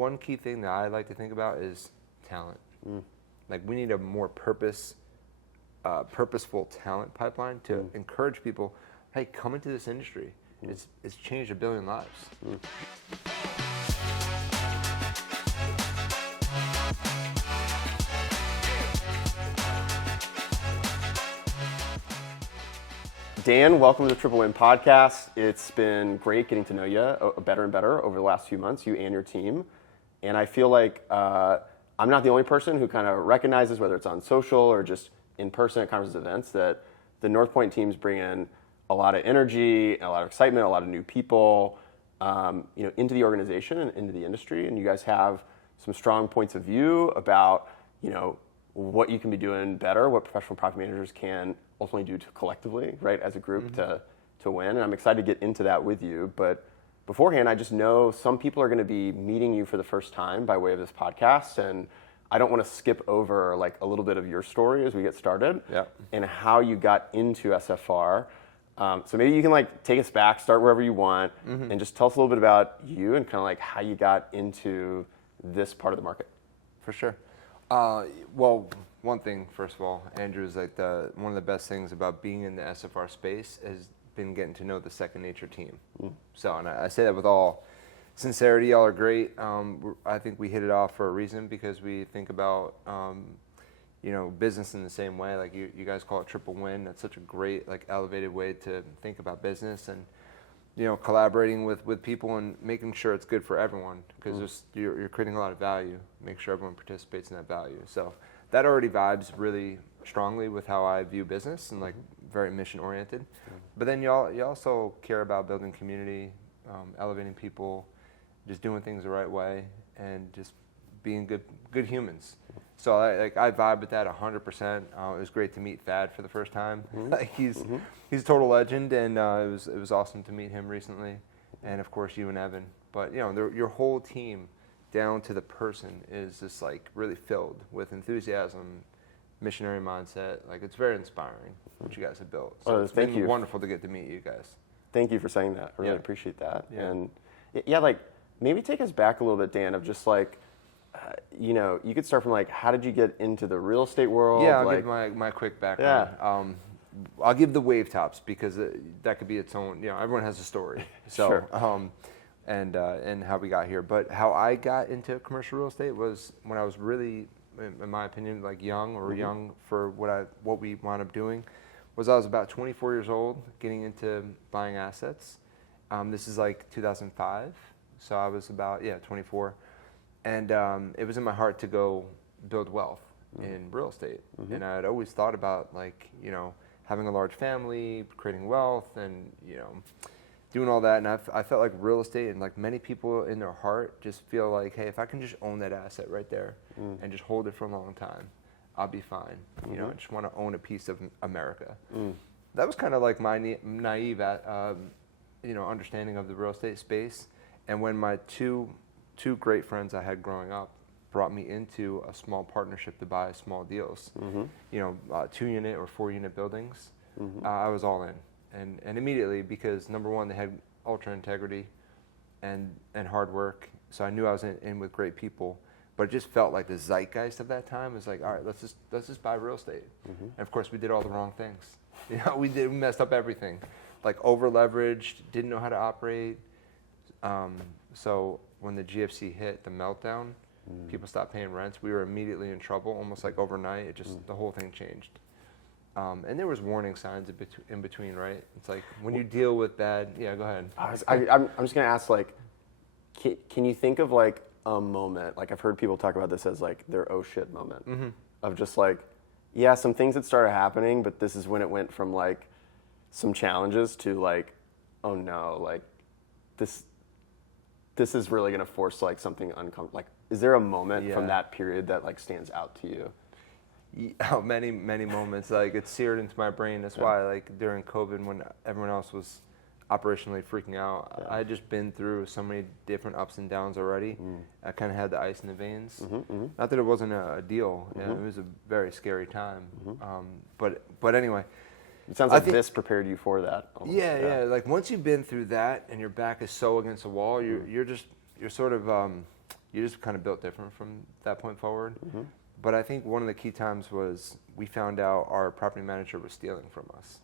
one key thing that I like to think about is talent. Like we need a more purposeful talent pipeline to encourage people, hey, come into this industry. It's changed 1 billion lives. Dan, welcome to the Triple Win podcast. It's been great getting to know you better and better over the last few months, you and your team. And I feel like I'm not the only person who kind of recognizes, whether it's on social or just in person at conference events, that the Northpoint teams bring in a lot of energy, a lot of excitement, a lot of new people, into the organization and into the industry. And you guys have some strong points of view about, what you can be doing better, what professional product managers can ultimately do collectively, right, as a group to win. And I'm excited to get into that with you. But beforehand, I just know some people are going to be meeting you for the first time by way of this podcast. And I don't want to skip over like a little bit of your story as we get started and how you got into SFR. So maybe you can like take us back, start wherever you want, and just tell us a little bit about you and kind of like how you got into this part of the market. For sure. Well, one thing, first of all, Andrew, is like one of the best things about being in the SFR space has been getting to know the Second Nature team. So, and I say that with all sincerity. Y'all are great. I think we hit it off for a reason because we think about, business in the same way. Like you guys call it Triple Win. That's such a great, like, elevated way to think about business and, collaborating with people and making sure it's good for everyone because you're creating a lot of value. Make sure everyone participates in that value. So that already vibes really strongly with how I view business and like very mission oriented. But then you also care about building community, elevating people, just doing things the right way, and just being good humans. So I vibe with that 100%. It was great to meet Thad for the first time. Like he's a total legend, and it was awesome to meet him recently, and of course you and Evan. But your whole team, down to the person, is just like really filled with enthusiasm, missionary mindset. Like it's very inspiring what you guys have built. So it's been wonderful to get to meet you guys. Thank you for saying that. I really appreciate that. And like maybe take us back a little bit, Dan, of just like. You could start from like, how did you get into the real estate world? Yeah, I'll give my quick background. Yeah. I'll give the wave tops because that could be its own. Everyone has a story. So, sure. And how we got here. But how I got into commercial real estate was when I was really, in my opinion, like young for what we wound up doing. I was about 24 years old, getting into buying assets. This is like 2005, so I was about 24. And it was in my heart to go build wealth in real estate. And I had always thought about like, having a large family, creating wealth and, doing all that. And I felt like real estate and like many people in their heart just feel like, hey, if I can just own that asset right there and just hold it for a long time, I'll be fine. I just want to own a piece of America. That was kind of like my naive, understanding of the real estate space. And when my two great friends I had growing up brought me into a small partnership to buy small deals, 2-unit or 4-unit buildings. I was all in, and immediately because number one, they had ultra integrity and hard work, so I knew I was in with great people. But it just felt like the zeitgeist of that time was like, all right, let's just buy real estate. And of course, we did all the wrong things. We messed up everything, like over leveraged, didn't know how to operate. So when the GFC hit, the meltdown, people stopped paying rents. We were immediately in trouble, almost like overnight. It just the whole thing changed. And there was warning signs in between, right? It's like when you deal with bad. Yeah, go ahead. I'm just gonna ask, like, can you think of like a moment? Like I've heard people talk about this as like their oh shit moment of just like, some things that started happening, but this is when it went from like some challenges to like, oh no, like this is really going to force like something uncomfortable. Like, is there a moment from that period that like stands out to you? Oh, many moments. Like it's seared into my brain. That's why like during COVID when everyone else was operationally freaking out, I had just been through so many different ups and downs already. I kind of had the ice in the veins. Not that it wasn't a deal. It was a very scary time. But anyway. It sounds like this prepared you for that. Almost. Yeah. Like once you've been through that and your back is so against the wall, you're sort of you just kind of built different from that point forward. But I think one of the key times was we found out our property manager was stealing from us.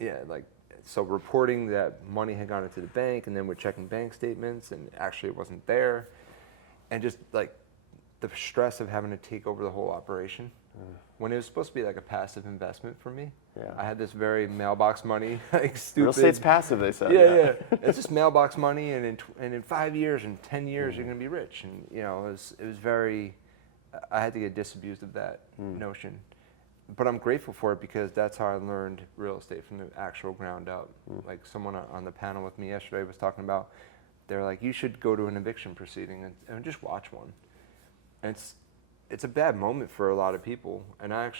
Yeah, like, so reporting that money had gone into the bank, and then we're checking bank statements, and actually it wasn't there. And just like the stress of having to take over the whole operation when it was supposed to be like a passive investment for me. Yeah. I had this very mailbox money, like stupid. Real estate's passive, they said. Yeah. It's just mailbox money, and in 5 years and 10 years you're gonna be rich. And you know, it was very. I had to get disabused of that notion, but I'm grateful for it because that's how I learned real estate from the actual ground up. Like someone on the panel with me yesterday was talking about, they're like, you should go to an eviction proceeding and just watch one. And it's a bad moment for a lot of people. And I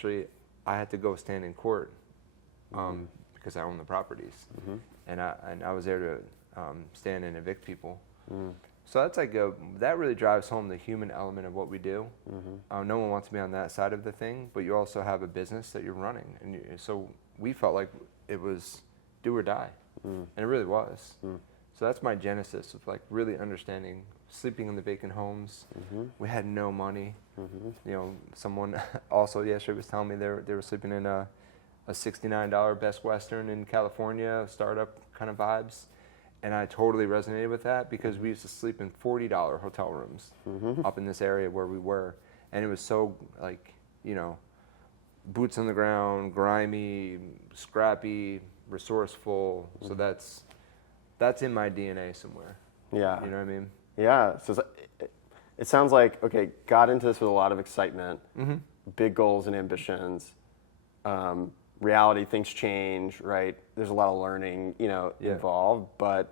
had to go stand in court because I own the properties, and I was there to stand and evict people. So that's like that really drives home the human element of what we do. No one wants to be on that side of the thing, but you also have a business that you're running, and so we felt like it was do or die, and it really was. So that's my genesis of like really understanding sleeping in the vacant homes. We had no money. You know, someone also yesterday was telling me they were sleeping in a $69 Best Western in California, startup kind of vibes. And I totally resonated with that because we used to sleep in $40 hotel rooms up in this area where we were. And it was so like, you know, boots on the ground, grimy, scrappy, resourceful. So that's in my DNA somewhere. Yeah. You know what I mean? Yeah. So it sounds like, okay, got into this with a lot of excitement, big goals and ambitions. Reality, things change, right? There's a lot of learning, you know, involved. But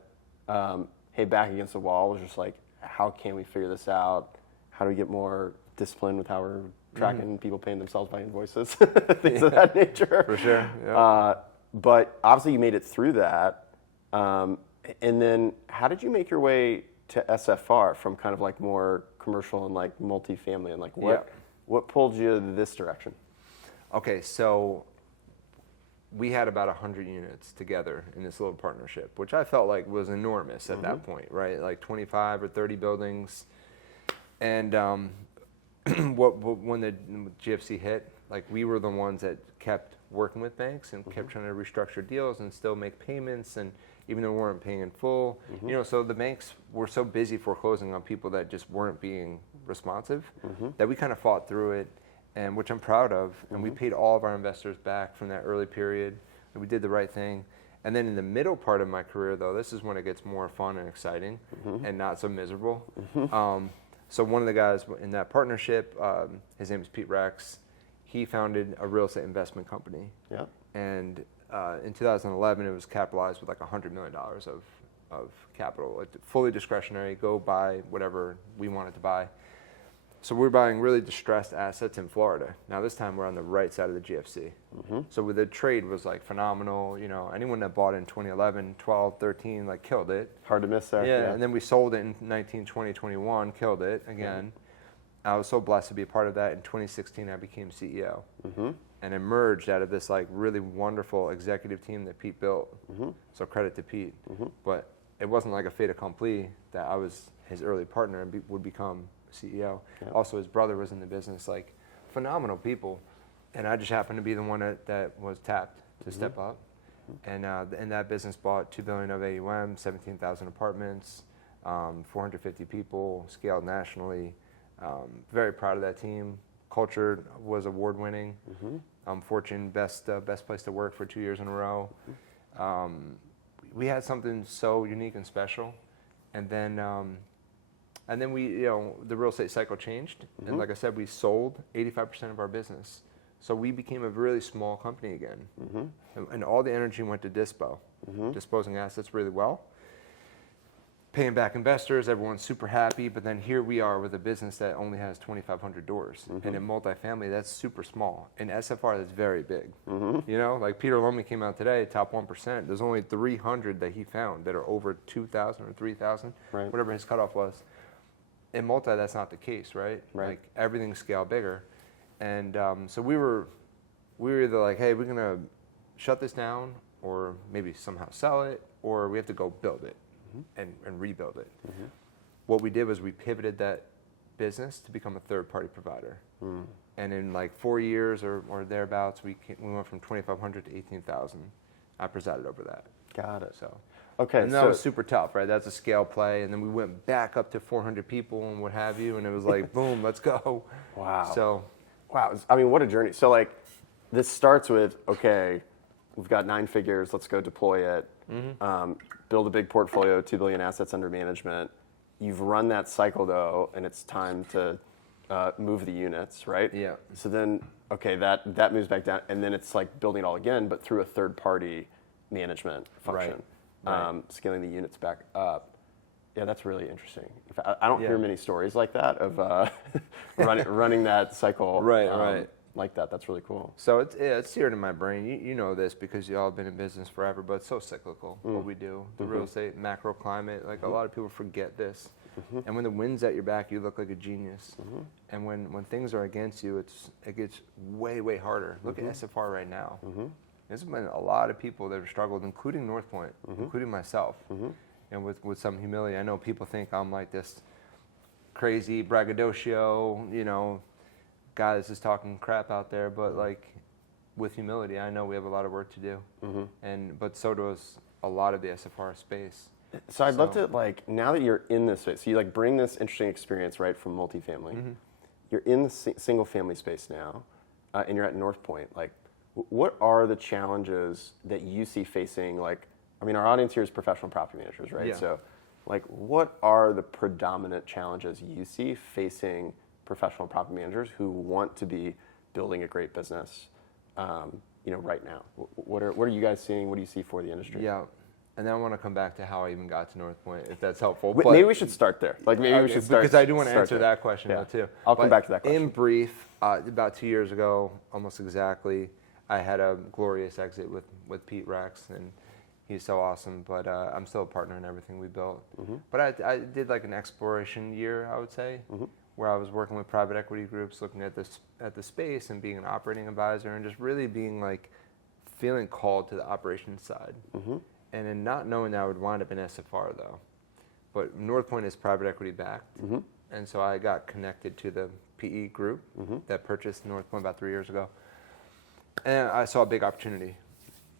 hey, back against the wall was just like, how can we figure this out? How do we get more disciplined with how we're tracking people paying themselves by invoices, things of that nature. For sure. Yeah. But obviously, you made it through that. And then, how did you make your way to SFR from kind of like more commercial and like multifamily, and like what pulled you this direction? Okay, so we had about 100 units together in this little partnership, which I felt like was enormous at that point, right? Like 25 or 30 buildings. And when the GFC hit, like we were the ones that kept working with banks and kept trying to restructure deals and still make payments, and even though we weren't paying in full, you know, so the banks were so busy foreclosing on people that just weren't being responsive that we kind of fought through it. And which I'm proud of, and we paid all of our investors back from that early period. And we did the right thing. And then in the middle part of my career, though, this is when it gets more fun and exciting and not so miserable. So one of the guys in that partnership, his name is Pete Rex, he founded a real estate investment company. Yeah. And in 2011, it was capitalized with like $100 million of capital, like fully discretionary, go buy whatever we wanted to buy. So we're buying really distressed assets in Florida. Now this time we're on the right side of the GFC. So the trade was like phenomenal. You know, anyone that bought in 2011, 12, 13, like killed it. Hard to miss there. Yeah, and then we sold it in 19, 20, 21, killed it again. I was so blessed to be a part of that. In 2016, I became CEO and emerged out of this like really wonderful executive team that Pete built. So credit to Pete. But it wasn't like a fait accompli that I was his early partner and would become CEO. Also, his brother was in the business, like phenomenal people, and I just happened to be the one that was tapped to step up. And that business bought $2 billion of AUM, 17,000 apartments, 450 people, scaled nationally. Very proud of that team. Culture was award-winning. Fortune best place to work for 2 years in a row. We had something so unique and special, and then we, you know, the real estate cycle changed, and like I said, we sold 85% of our business. So we became a really small company again, and all the energy went to dispo, disposing assets really well, paying back investors. Everyone's super happy, but then here we are with a business that only has 2,500 doors, and in multifamily, that's super small. In SFR, that's very big. You know, like Peter Lomi came out today, top 1%. There's only 300 that he found that are over 2,000 or 3,000, whatever his cutoff was. In multi, that's not the case, right? Like everything's scale bigger, and so we were either like, hey, we're gonna shut this down, or maybe somehow sell it, or we have to go build it and rebuild it. What we did was we pivoted that business to become a third-party provider. And in like 4 years or thereabouts, we went from 2,500 to 18,000. I presided over that. Got it. So, okay, and that was super tough, right? That's a scale play, and then we went back up to 400 people and what have you, and it was like, boom, let's go. Wow. So, wow. I mean, what a journey. So like, this starts with, okay, we've got 9 figures. Let's go deploy it. Build a big portfolio, 2 billion assets under management. You've run that cycle though, and it's time to move the units, right? Yeah. So then, okay, that moves back down, and then it's like building it all again, but through a third-party management function, Right. scaling the units back up. Yeah, that's really interesting. In fact, I don't hear many stories like that of running that cycle. Right. Like that. That's really cool. So it's seared in my brain. You know this because you all have been in business forever, but it's so cyclical what we do. The real estate macro climate, like a lot of people forget this. And when the wind's at your back, you look like a genius. And when things are against you, it gets way harder. Look at SFR right now. There's been a lot of people that have struggled, including Northpoint, including myself. And with some humility, I know people think I'm like this crazy braggadocio, guy that's just talking crap out there, but like with humility, I know we have a lot of work to do, but so does a lot of the SFR space. So I'd love to, like, now that you're in this space, so you like bring this interesting experience right from multifamily. You're in the single family space now, and you're at Northpoint. Like, what are the challenges that you see facing? Like, I mean, our audience here is professional property managers, right? Yeah. So, like, what are the predominant challenges you see facing professional property managers who want to be building a great business, right now? What are you guys seeing? What do you see for the industry? Yeah, and then I want to come back to how I even got to Northpoint, if that's helpful. Maybe we should start there. Like, maybe we should start because I do want to start answer there. that question though too. I'll come back to that question. In brief, about 2 years ago, almost exactly, I had a glorious exit with Pete Rex, and he's so awesome. But I'm still a partner in everything we built. But I did like an exploration year, I would say, where I was working with private equity groups, looking at the space and being an operating advisor, and just really being like feeling called to the operations side. And then not knowing that I would wind up in SFR though. But Northpoint is private equity backed. And so I got connected to the PE group that purchased Northpoint about 3 years ago. And I saw a big opportunity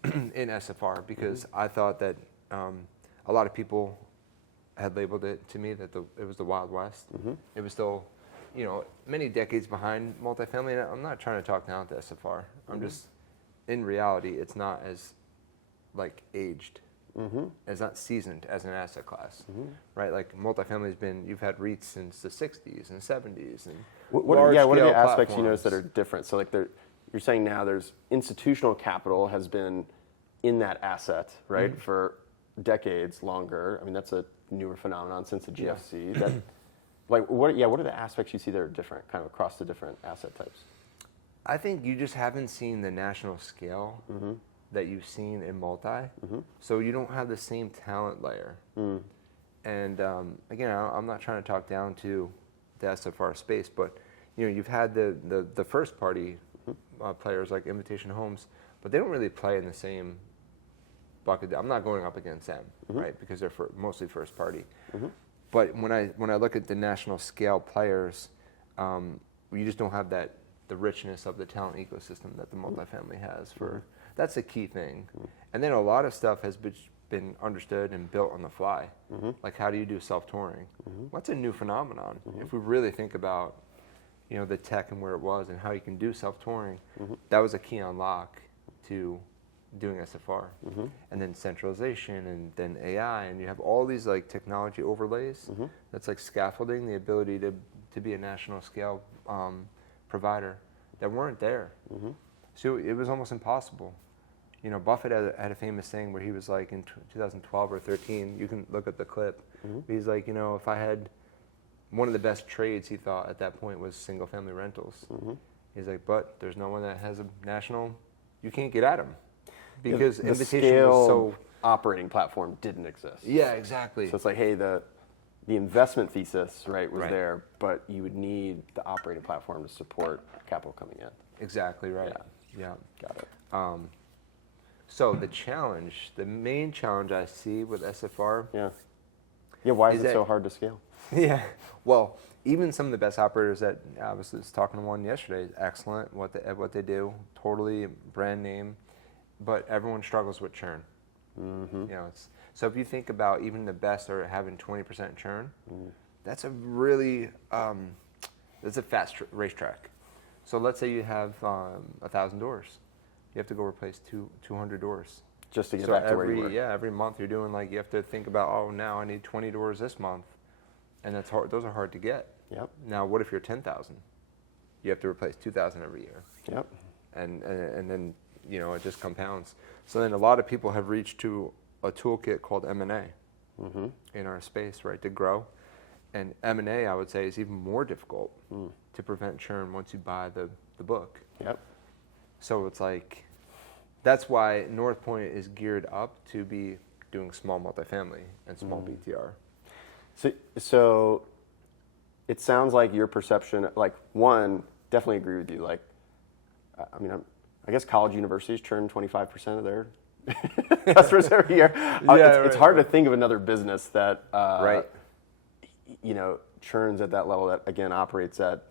in SFR because I thought that a lot of people had labeled it to me that it was the Wild West. It was still, many decades behind multifamily. And I'm not trying to talk down to SFR. I'm just, in reality, it's not as like aged. It's not seasoned as an asset class, right? Like multifamily you've had REITs since the 60s and 70s. And what are the aspects platforms. you notice that are different? So like you're saying now there's institutional capital has been in that asset, right, for decades longer. I mean, that's a newer phenomenon since the GFC. That, like, what are the aspects you see that are different kind of across the different asset types? I think you just haven't seen the national scale that you've seen in multi. So you don't have the same talent layer. And again, I'm not trying to talk down to the SFR space, but you've had the first party players like Invitation Homes, but they don't really play in the same bucket. I'm not going up against them, right? Because they're mostly first party. But when I look at the national scale players, you just don't have the richness of the talent ecosystem that the multifamily has. That's a key thing. And then a lot of stuff has been understood and built on the fly. Like, how do you do self-touring? What's a new phenomenon? If we really think about the tech and where it was and how you can do self-touring, that was a key unlock to doing SFR. And then centralization, and then AI, and you have all these like technology overlays. That's like scaffolding the ability to be a national scale provider that weren't there. So it was almost impossible. Buffett had a famous saying where he was like in 2012 or 13, you can look at the clip, he's like, if I had one of the best trades, he thought at that point, was single family rentals. He's like, but there's no one that has a national, you can't get at them because the Invitation was so operating platform didn't exist. Yeah, exactly. So it's like, hey, the investment thesis, right, was there, but you would need the operating platform to support capital coming in. Exactly right. Yeah. Got it. So the main challenge I see with SFR. Yeah. Why is it so hard to scale? Yeah. Well, even some of the best operators that I was talking to one yesterday, excellent at what they do, totally brand name, but everyone struggles with churn. You know, so if you think about even the best are having 20% churn, that's a really that's a fast racetrack. So let's say you have 1,000 doors, you have to go replace 200 doors. Just to get back to where you were. Yeah, every month you're doing you have to think about, oh, now I need 20 doors this month, and that's hard. Those are hard to get. Yep. Now, what if you're 10,000? You have to replace 2,000 every year. Yep. And then it just compounds. So then a lot of people have reached to a toolkit called M&A in our space, right, to grow. And M&A, I would say, is even more difficult to prevent churn once you buy the book. Yep. So it's that's why Northpoint is geared up to be doing small multifamily and small BTR. So it sounds like your perception, one, definitely agree with you. I guess college universities churn 25% of their customers every year. It's hard to think of another business that churns at that level, that again operates at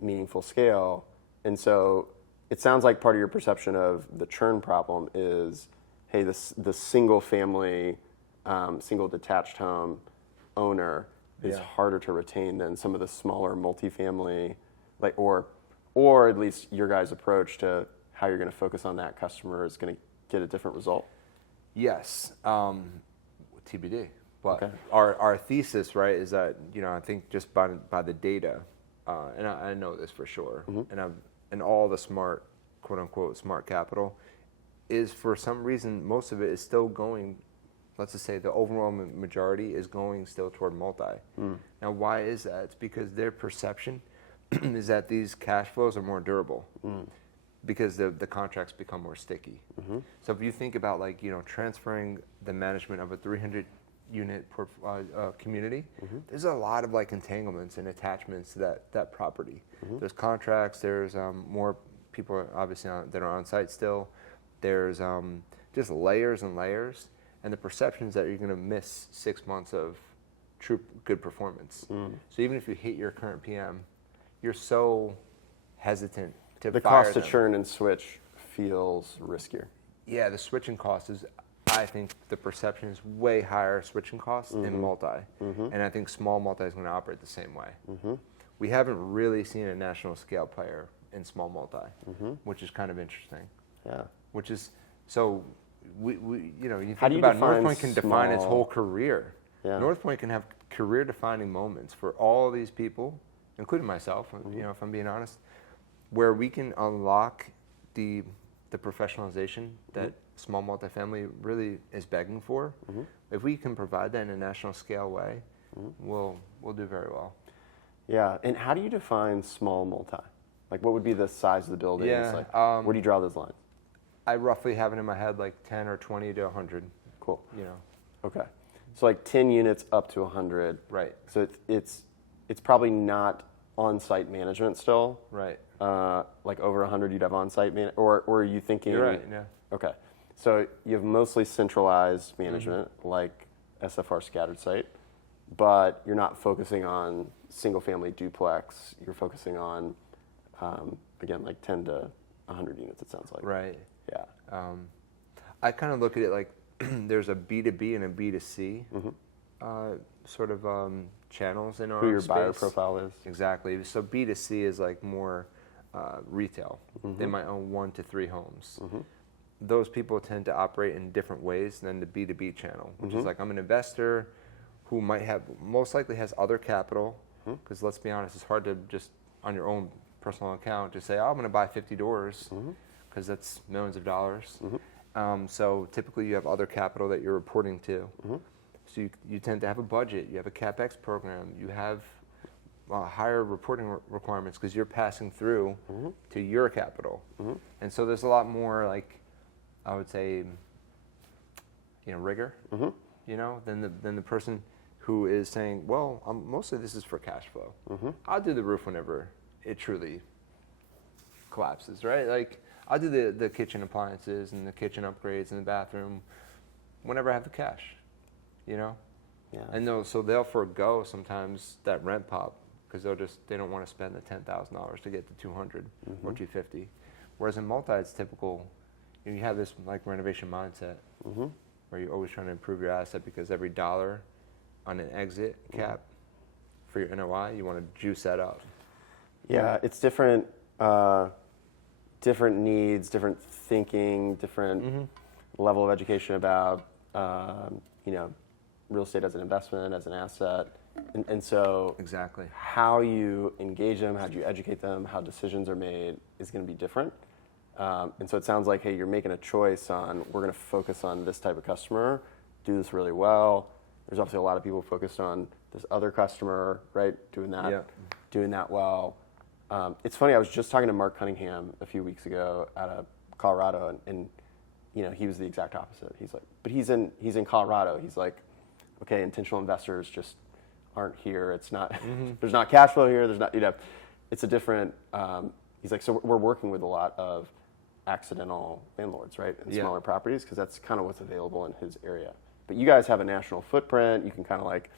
meaningful scale. And so it sounds like part of your perception of the churn problem is, hey, the single family, single detached home owner is harder to retain than some of the smaller multifamily, or at least your guys' approach to how you're going to focus on that customer is going to get a different result. Yes, TBD. But Okay. our thesis, right, is that I think just by the data, and I know this for sure, and all the smart, quote unquote, smart capital, is for some reason most of it is still going. Let's just say the overall majority is going still toward multi. Now, why is that? It's because their perception is that these cash flows are more durable. Because the contracts become more sticky. So if you think about transferring the management of a 300-unit community, there's a lot of entanglements and attachments to that property. There's contracts. There's more people obviously that are on site still. There's just layers and layers, and the perception is that you're going to miss 6 months of true good performance. So even if you hit your current PM, you're so hesitant. The cost to churn and switch feels riskier. Yeah, the switching cost is, I think the perception is way higher switching costs in multi. And I think small multi is going to operate the same way. We haven't really seen a national scale player in small multi, which is kind of interesting. Yeah. Which is, so you think How do you about define Northpoint can define its small? whole career. Yeah. Northpoint can have career defining moments for all these people, including myself, if I'm being honest, where we can unlock the professionalization that small multifamily really is begging for. If we can provide that in a national scale way, we'll do very well. Yeah, and how do you define small multi? What would be the size of the building? Yeah, where do you draw those lines? I roughly have it in my head 10 or 20 to 100. Cool. Okay. So 10 units up to 100. Right. So it's probably not on-site management still. Right. Over 100 you'd have on-site or are you thinking? You're right. Yeah. Okay. So you have mostly centralized management like SFR scattered site, but you're not focusing on single-family duplex. You're focusing on again 10 to 100 units. It sounds like. Right. Yeah. I kind of look at it there's a B2B and a B2C sort of channels in our Who your space. buyer profile is. Exactly. So B2C is more retail. They might own 1 to 3 homes. Those people tend to operate in different ways than the B2B channel, which is I'm an investor who most likely has other capital, because let's be honest, it's hard to just on your own personal account just say, I'm going to buy 50 doors, because that's millions of dollars. So typically you have other capital that you're reporting to. So you tend to have a budget, you have a CapEx program, you have higher reporting requirements because you're passing through to your capital. And so there's a lot more I would say, rigor, than the person who is saying, well, mostly this is for cash flow. I'll do the roof whenever it truly collapses, right? I'll do the kitchen appliances and the kitchen upgrades and the bathroom whenever I have the cash, Yeah. And so they'll forego sometimes that rent pop because they don't want to spend the $10,000 to get to 200 or 250. Whereas in multi, it's typical. You have this like renovation mindset where you're always trying to improve your asset because every dollar on an exit cap for your NOI, you want to juice that up. Yeah, it's different. Different needs, different thinking, different level of education about real estate as an investment, as an asset, and so Exactly. how you engage them, how do you educate them, how decisions are made is going to be different. And so it sounds like, hey, you're making a choice on, we're going to focus on this type of customer, do this really well. There's obviously a lot of people focused on this other customer, right, doing that well. It's funny, I was just talking to Mark Cunningham a few weeks ago out of Colorado, and he was the exact opposite. He's like, but he's in Colorado. He's like, okay, intentional investors just aren't here. It's not, there's not cash flow here. There's not, it's a different, he's like, so we're working with a lot of accidental landlords, right, in smaller properties, because that's kind of what's available in his area. But you guys have a national footprint. You can kind of like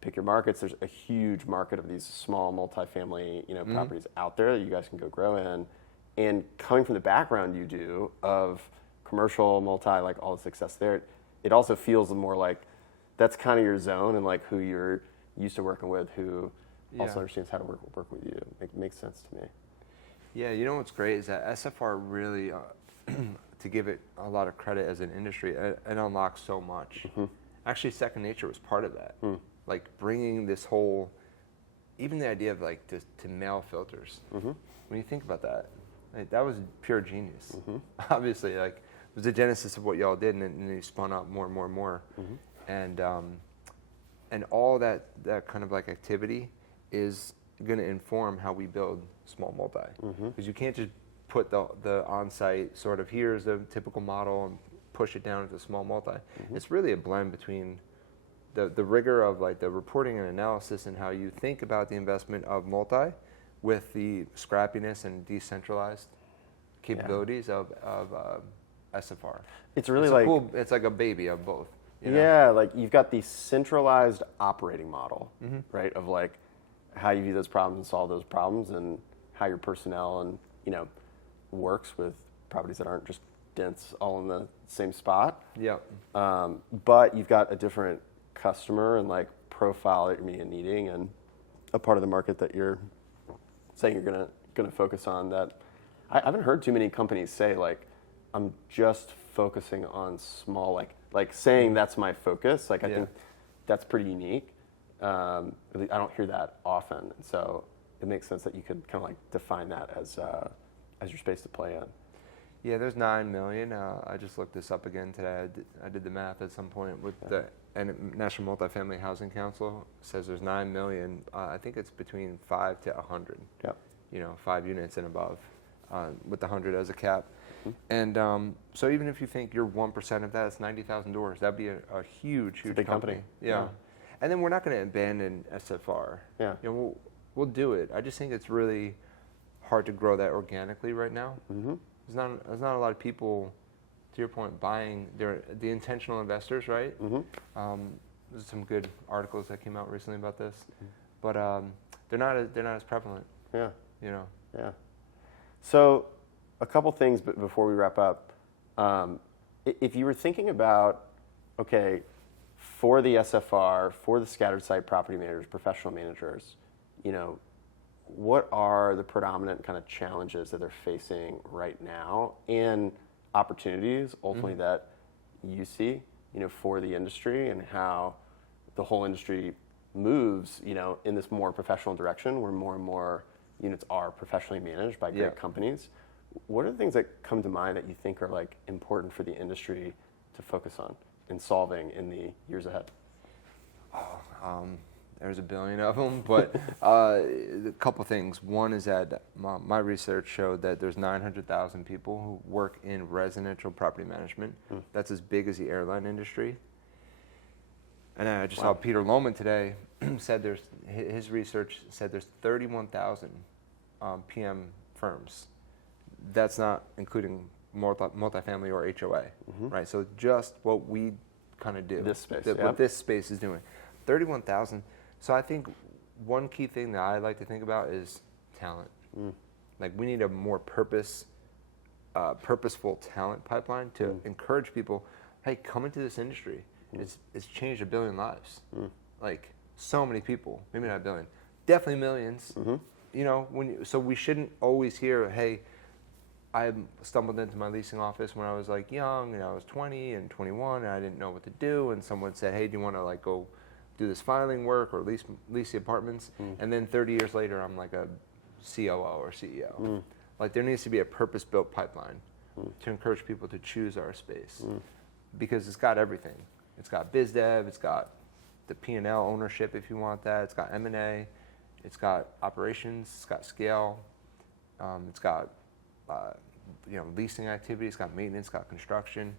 pick your markets. There's a huge market of these small multifamily, properties out there that you guys can go grow in. And coming from the background you do of commercial, multi, like all the success there, it also feels more like that's kind of your zone and like who you're used to working with, who also understands how to work with you. It makes sense to me. Yeah, you know what's great is that SFR really, to give it a lot of credit as an industry, it unlocks so much. Actually, Second Nature was part of that. Like bringing this whole, even the idea of like to mail filters. When you think about that, like, that was pure genius. Obviously, like it was the genesis of what y'all did, and then you spun up more and more and more. And all that kind of like activity is going to inform how we build small multi, because you can't just put the on-site sort of here's the typical model and push it down into small multi. It's really a blend between the rigor of like the reporting and analysis and how you think about the investment of multi with the scrappiness and decentralized capabilities of SFR. It's really cool, it's like a baby of both. Yeah, like you've got the centralized operating model, right, of like how you view those problems and solve those problems, and how your personnel and works with properties that aren't just dense all in the same spot. But you've got a different customer and like profile that you're needing, and a part of the market that you're saying you're gonna focus on. That I haven't heard too many companies say like, I'm just focusing on small, like saying that's my focus. Like I think that's pretty unique. I don't hear that often, and so it makes sense that you could kind of like define that as your space to play in. Yeah, there's 9 million. I just looked this up again today. I did the math at some point with the National Multifamily Housing Council says there's 9 million. I think it's between 5 to 100. 5 units and above, with the 100 as a cap. And so even if you think you're 1% of that, it's 90,000 doors. That'd be a huge big company. Yeah. And then we're not going to abandon SFR. We'll do it. I just think it's really hard to grow that organically right now. There's not a lot of people, to your point, buying. They're the intentional investors, right? There's some good articles that came out recently about this, but they're not as prevalent. So a couple things before we wrap up. If you were thinking about, okay, for the SFR, for the scattered site property managers, professional managers, what are the predominant kind of challenges that they're facing right now, and opportunities ultimately that you see, for the industry, and how the whole industry moves, in this more professional direction where more and more units are professionally managed by great companies? What are the things that come to mind that you think are like important for the industry to focus on and solving in the years ahead? There's a billion of them, but a couple things. One is that my research showed that there's 900,000 people who work in residential property management. That's as big as the airline industry. And I just saw Peter Lohman today said his research said there's 31,000 PM firms. That's not including multifamily or HOA, right? So just what we kind of do. This space, what this space is doing. 31,000. So I think one key thing that I like to think about is talent. Like we need a more purposeful talent pipeline to encourage people. Hey, come into this industry. It's changed 1 billion lives. Like so many people, maybe not 1 billion, definitely millions. You know, so we shouldn't always hear, hey, I stumbled into my leasing office when I was like young and I was 20 and 21 and I didn't know what to do, and someone said, hey, do you want to like go do this filing work or lease the apartments? And then 30 years later I'm like a COO or CEO. Like there needs to be a purpose-built pipeline to encourage people to choose our space because it's got everything. It's got biz dev, it's got the P&L ownership if you want that, it's got M&A, it's got operations, it's got scale, it's got leasing activity, it's got maintenance, it's got construction,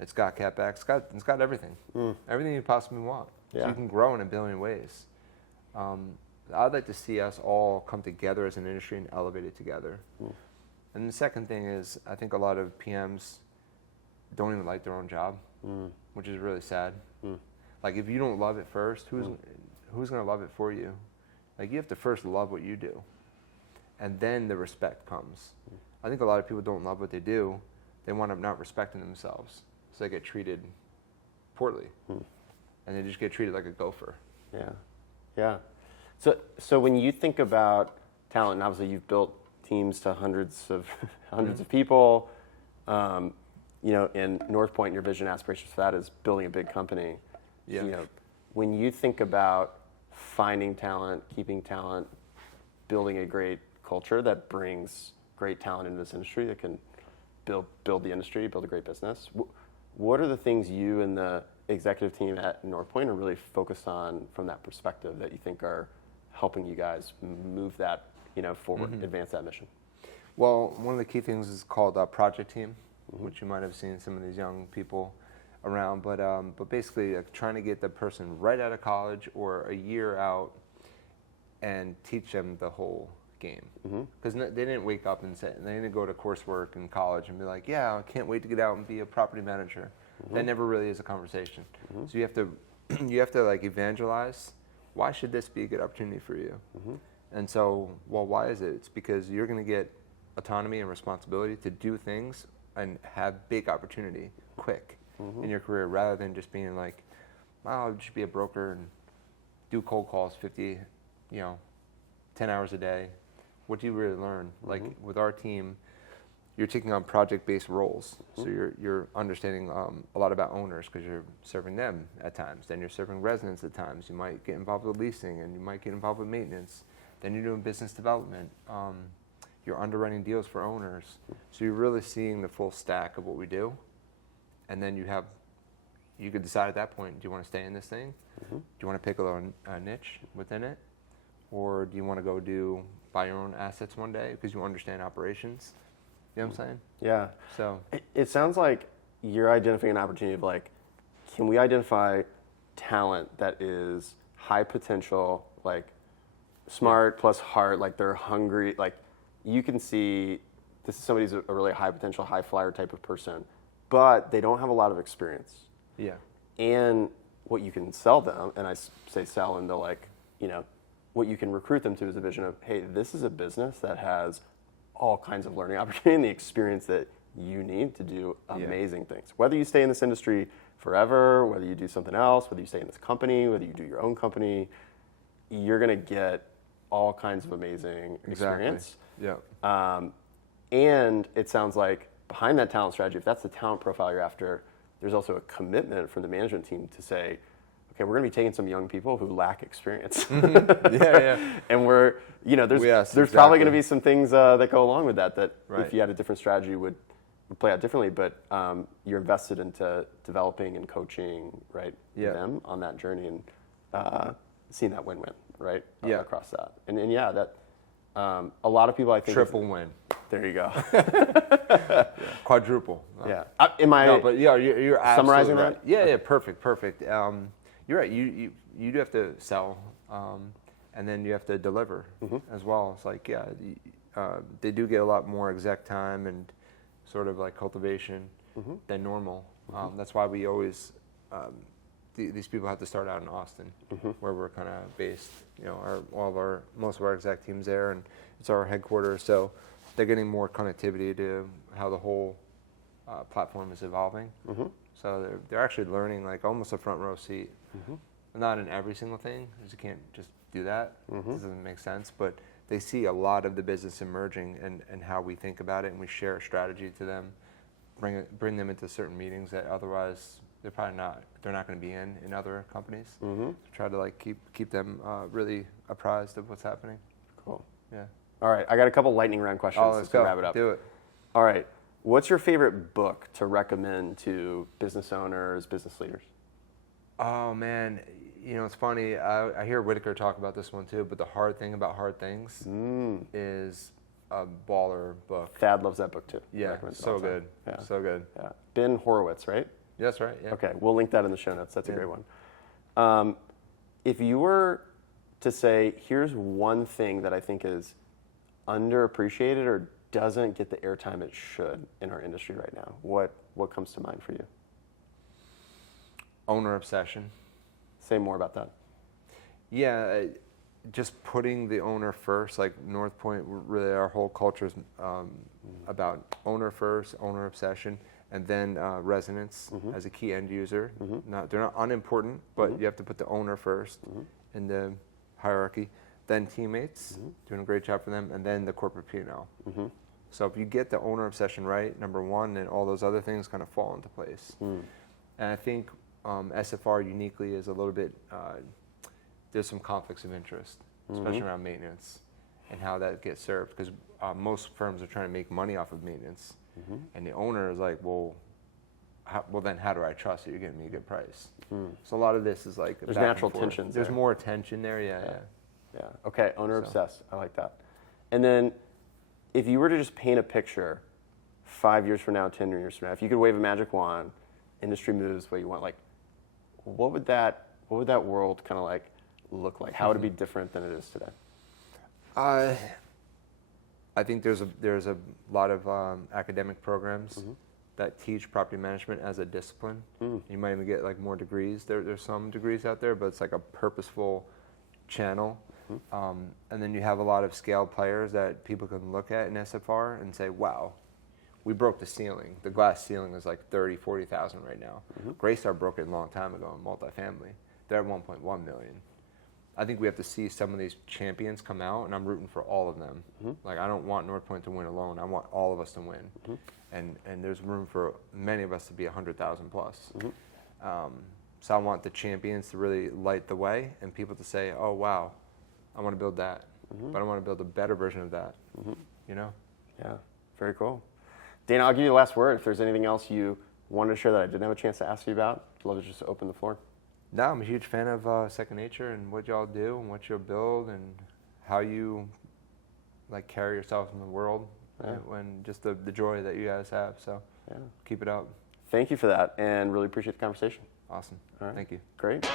it's got CapEx, it's got everything. Everything you possibly want. Yeah. So you can grow in 1 billion ways. I'd like to see us all come together as an industry and elevate it together. And the second thing is, I think a lot of PMs don't even like their own job, which is really sad. Like if you don't love it first, who's going to love it for you? Like you have to first love what you do, and then the respect comes. I think a lot of people don't love what they do. They wind up not respecting themselves, so they get treated poorly, and they just get treated like a gopher. Yeah. So when you think about talent, and obviously you've built teams to hundreds of people, you know, in Northpoint, your vision aspirations for that is building a big company. Yeah. You know, when you think about finding talent, keeping talent, building a great culture that brings great talent into this industry that can build the industry, build a great business, what are the things you and the executive team at Northpoint are really focused on from that perspective that you think are helping you guys move that, you know, forward, advance that mission? Well, one of the key things is called a project team, which you might have seen some of these young people around. But basically, trying to get the person right out of college or a year out and teach them the whole game. Because they didn't wake up and say, they didn't go to coursework in college and be like, yeah, I can't wait to get out and be a property manager. That never really is a conversation. So you have to like evangelize. Why should this be a good opportunity for you? And so, well, why is it? It's because you're going to get autonomy and responsibility to do things and have big opportunity quick in your career, rather than just being like, I'll just be a broker and do cold calls 10 hours a day. What do you really learn? Like with our team, you're taking on project-based roles. So you're understanding a lot about owners because you're serving them at times. Then you're serving residents at times. You might get involved with leasing and you might get involved with maintenance. Then you're doing business development. You're underwriting deals for owners. So you're really seeing the full stack of what we do. And then you could decide at that point, do you want to stay in this thing? Do you want to pick a little niche within it? Or do you want to go buy your own assets one day because you understand operations? You know what I'm saying? Yeah. So it sounds like you're identifying an opportunity of like, can we identify talent that is high potential, like smart plus heart, like they're hungry, like you can see this is somebody's a really high potential, high flyer type of person, but they don't have a lot of experience. Yeah. And what you can sell them, and I say sell into like, you know, what you can recruit them to is a vision of, hey, this is a business that has all kinds of learning opportunity and the experience that you need to do amazing things. Whether you stay in this industry forever, whether you do something else, whether you stay in this company, whether you do your own company, you're going to get all kinds of amazing experience. Yeah. And it sounds like behind that talent strategy, if that's the talent profile you're after, there's also a commitment from the management team to say, okay, we're going to be taking some young people who lack experience. Yeah. And there's probably going to be some things that go along with that if you had a different strategy would play out differently, but you're invested into developing and coaching, right, them on that journey and seeing that win-win, right, across that. And that a lot of people, I think... Triple win. There you go. Quadruple. Yeah. You're summarizing that? Right. Yeah, perfect. You're right. You do have to sell, and then you have to deliver as well. It's like, they do get a lot more exec time and sort of like cultivation than normal. That's why we always these people have to start out in Austin, where we're kind of based. You know, most of our exec team's there, and it's our headquarters. So they're getting more connectivity to how the whole platform is evolving. So they're actually learning like almost a front row seat. Not in every single thing, because you can't just do that. It doesn't make sense. But they see a lot of the business emerging and how we think about it, and we share a strategy to them, bring them into certain meetings that otherwise they're not going to be in other companies. Try to like keep them really apprised of what's happening. Cool. Yeah. All right, I got a couple lightning round questions. Let's go. Wrap it up. Do it. All right, what's your favorite book to recommend to business owners, business leaders? Oh man, you know, it's funny. I hear Whitaker talk about this one too. But The Hard Thing About Hard Things is a baller book. Thad loves that book too. Yeah, so good. Yeah. So good. Yeah. Ben Horowitz, right? That's right. Yeah. Okay, we'll link that in the show notes. That's a great one. If you were to say, here's one thing that I think is underappreciated or doesn't get the airtime it should in our industry right now, what comes to mind for you? Owner obsession. Say more about that. Yeah, just putting the owner first. Like Northpoint, really our whole culture is about owner first, owner obsession, and then residents as a key end user. They're not unimportant, but you have to put the owner first in the hierarchy. Then teammates, doing a great job for them, and then the corporate P&L. So if you get the owner obsession right, number one, then all those other things kind of fall into place. And I think SFR uniquely is a little bit, there's some conflicts of interest, especially around maintenance and how that gets served, because most firms are trying to make money off of maintenance. And the owner is like, well, then how do I trust that you're getting me a good price? So a lot of this is like there's natural tensions. There's more tension there, yeah. Okay, owner obsessed. I like that. And then, if you were to just paint a picture, 5 years from now, 10 years from now, if you could wave a magic wand, industry moves the way you want, like, what would that world kind of like look like? How would it be different than it is today? I think there's a lot of academic programs that teach property management as a discipline. You might even get like more degrees. There's some degrees out there, but it's like a purposeful channel. And then you have a lot of scale players that people can look at in SFR and say, wow, we broke the ceiling. The glass ceiling is like 30, 40,000 right now. Greystar broke it a long time ago in multifamily. They're at 1.1 million. I think we have to see some of these champions come out, and I'm rooting for all of them. Like, I don't want Northpoint to win alone. I want all of us to win. And there's room for many of us to be 100,000 plus. So I want the champions to really light the way and people to say, oh, wow, I want to build that. But I want to build a better version of that, you know? Yeah, very cool. Dana, I'll give you the last word. If there's anything else you wanted to share that I didn't have a chance to ask you about, I'd love to just open the floor. No, I'm a huge fan of Second Nature and what y'all do and what you'll build and how you like carry yourself in the world and just the joy that you guys have. So keep it up. Thank you for that and really appreciate the conversation. Awesome. All right. Thank you. Great.